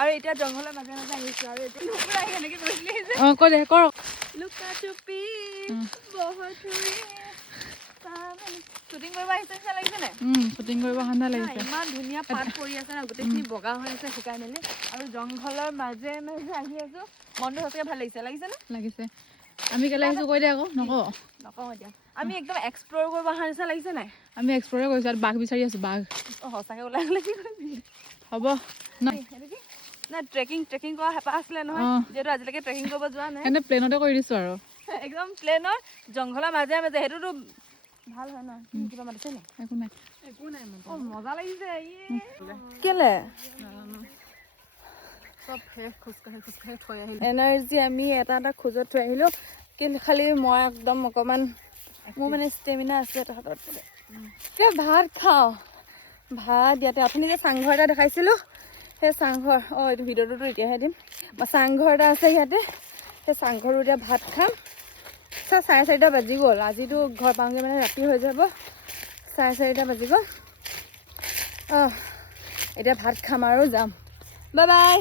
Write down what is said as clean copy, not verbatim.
আৰু এতিয়া জংঘলৰ মাজে মাজে আহিছো আৰু এতিয়া নুপুৰা এনেকে গৈছিলে যে কৈ দে কৰ লুকা চুপি বহুত হুই শ্বুটিং কৰিব আহিছে নিচিনা লাগিছে নাই শ্বুটিং কৰিব ঠাণ্ডা লাগিছে ইমান ধুনীয়া পাত পৰি আছে ন গোটেইখিনি বগা হৈ আছে শুকাই মেলি আৰু জংঘলৰ মাজে মাজে আহি আছো মনটো সঁচাকে ভাল লাগিছে লাগিছে নে লাগিছে আমি কেলে আহিছো কৈ দে আকৌ নকওঁ এতিয়া আমি একদম এক্সপ্ল'ৰ কৰিব অহা নিচিনা লাগিছে নাই আমি এক্সপ্ল'ৰে কৰিছো আৰু বাঘ বিচাৰি আছো বাঘ সঁচাকে ওলাই গ'লে কি কৰিবি হ'ব নাই নাই ট্ৰেকিং কৰা হেঁপাহ আছিলে নহয় যিহেতু আজিলৈকে ট্ৰেকিং কৰিব যোৱা নাই এনে প্লেনতে কৰি দিছো আৰু একদম প্লেনৰ জংঘলৰ মাজে মাজে সেইটোতো ভাল হয় ন কিবা মাতিছে নি একো নাই মজা লাগিছে কেলে চব খোজকাঢ়ি থৈ আহিলো এনাৰ্জি আমি এটা খোজত থৈ আহিলো কিন্তু খালি মই একদম অকণমান মোৰ মানে ষ্টেমিনা আছে তাহাঁতৰ এতিয়া ভাত খাওঁ ভাত ইয়াতে আপুনি যে চাংঘৰ এটা দেখাইছিলোঁ সেই চাংঘৰ এইটো ভিডিঅ'টোতো এতিয়াহে দিম চাংঘৰ এটা আছে ইয়াতে সেই চাংঘৰো এতিয়া ভাত খাম 4:30 বাজি গ'ল আজিতো ঘৰ পাওঁগৈ মানে ৰাতি হৈ যাব 4:30 বাজি গ'ল এতিয়া ভাত খাম আৰু যাম বাই বাই